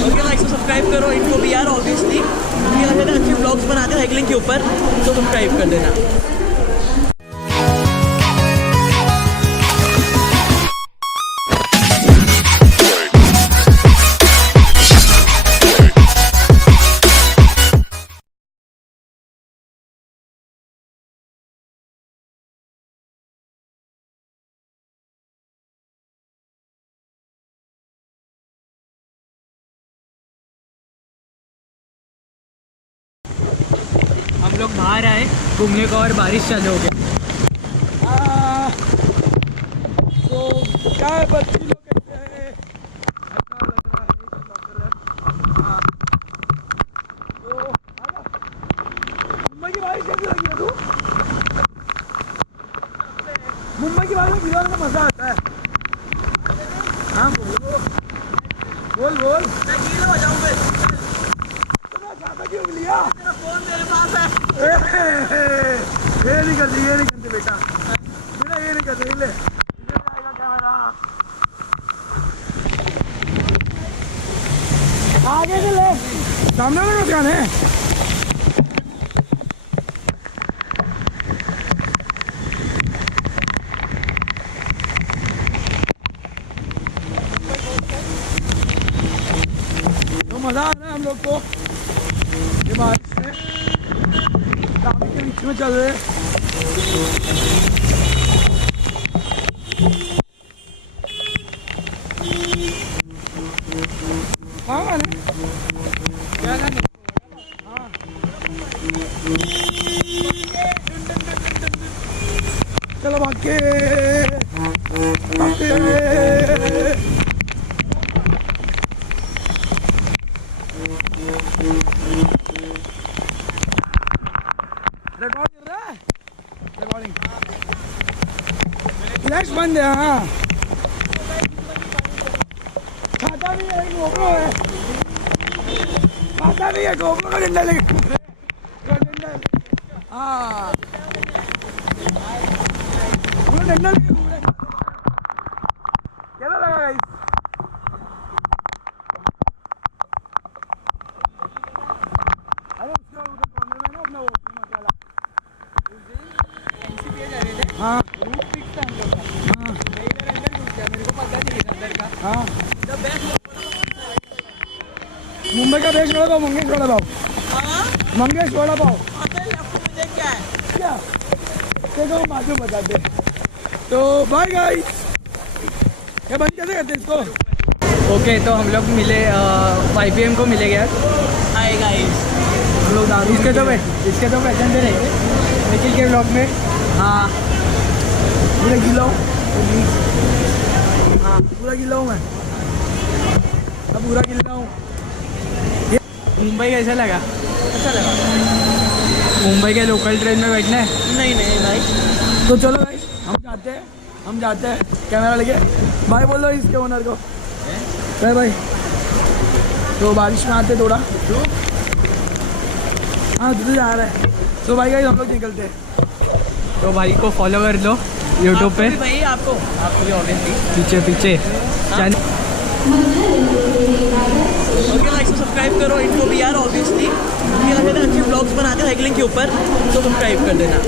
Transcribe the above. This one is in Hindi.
ओके लाइक सब्सक्राइब करो इनको भी यार, ऑब्वियसली ये लगता है अच्छे ब्लॉग्स बनाते हैं साइकिलिंग के ऊपर, तो सब्सक्राइब कर देना। हम लोग बाहर आए घूमने को और बारिश चालू हो गया। तो क्या है बच्ची लोग कहते हैं ऐसा लग रहा है हाँ। तो मुंबई की बारिश कैसी लगी है तू? मुंबई की बारिश में गिरने का मजा आता है। हाँ बोल बोल मैं गीला हो जाऊँ फिर, छाता क्यों लिया? तेरा फोन मेरे पास है। ये नहीं करते बेटा, बेटा ये नहीं करते। ले इधर आएगा कैमरा, आगे से ले, सामने वाला ध्यान है। तो मजा आ रहा है हम लोग को ये बारिश में, ट्रैफिक के बीच में चल रहे हैं। हाँ गाने क्या गाने? हाँ चलो भाग के रिकॉर्ड कर रहा है, रिकॉर्डिंग फ्लैश बंद है। हाँ खाता भी है, गोप्रो है, खाता भी है, गोप्रो का डंडा लेके हाँ डंडा लेके घूम रहे। कैसा लगा गाइस? अरे उसका उधर कोने में ना अपना वो फेमस वाला हाँ रूट फिक्स था हम लोग का। हाँ मैं इधर अंदर घुस गया, मेरे को पता नहीं था अंदर का। हाँ मुंबई का बेस्ट वड़ा पाव, मंगेश वड़ा पाव, मंगेश वड़ा पाव क्या देखो बाजू बताते। तो बाय गाइस, ये बंद कैसे करते इसको? ओके तो हम लोग मिले 5 PM को मिले गया। हाय गाइस, हम लोग इसके तो प्रेजेंट रहे निखिल के ब्लॉग में। हाँ पूरा गिला हूँ, हाँ पूरा गिला हूँ मैं, अब पूरा गिला हूँ। मुंबई कैसा लगा? अच्छा लगा। मुंबई के लोकल ट्रेन में बैठना है? नहीं भाई, तो चलो भाई हम जाते हैं कैमरा लेके। भाई बोल दो इसके ओनर को बाय बाय। तो बारिश में आते थोड़ा, हाँ तू जा रहा है। तो भाई गाइस हम लोग निकलते हैं। तो भाई को फॉलो कर लो यूट्यूब पे, भाई आपको भी ऑब्वियसली पीछे चैनल। ओके लाइक सब्सक्राइब करो इनको भी यार, ऑब्वियसली ये लगता है अच्छे ब्लॉग्स बनाते हैं साइकिलिंग के ऊपर, तो सब्सक्राइब कर देना।